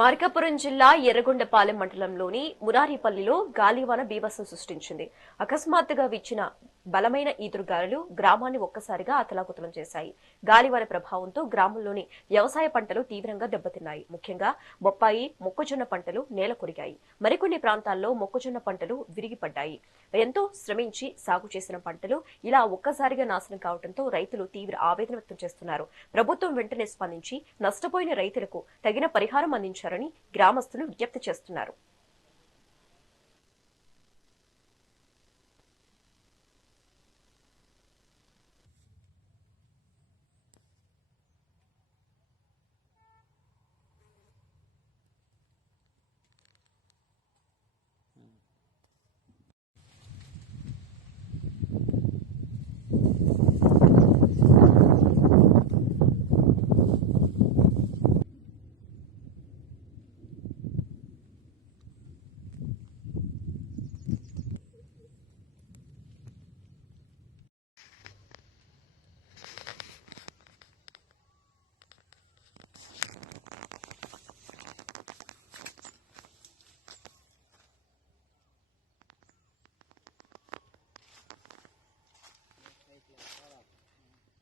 మార్కాపురం జిల్లా ఎర్రగొండపాలెం మండలంలోని మురారిపల్లిలో గాలివాన బీభత్సం సృష్టించింది. అకస్మాత్తుగా వీచిన బలమైన ఈదురుగాలులు గ్రామాన్ని ఒక్కసారిగా అతలాకుతలం చేశాయి. గాలివాన ప్రభావంతో గ్రామంలోని వ్యవసాయ పంటలు తీవ్రంగా దెబ్బతిన్నాయి. ముఖ్యంగా బొప్పాయి, మొక్కజొన్న పంటలు నేలకొరిగాయి. మరికొన్ని ప్రాంతాల్లో మొక్కజొన్న పంటలు విరిగిపడ్డాయి. ఎంతో శ్రమించి సాగు చేసిన పంటలు ఇలా ఒక్కసారిగా నాశనం కావడంతో రైతులు తీవ్ర ఆవేదన వ్యక్తం చేస్తున్నారు. ప్రభుత్వం వెంటనే స్పందించి నష్టపోయిన రైతులకు తగిన పరిహారం అందించారని గ్రామస్తులు విజ్ఞప్తి చేస్తున్నారు.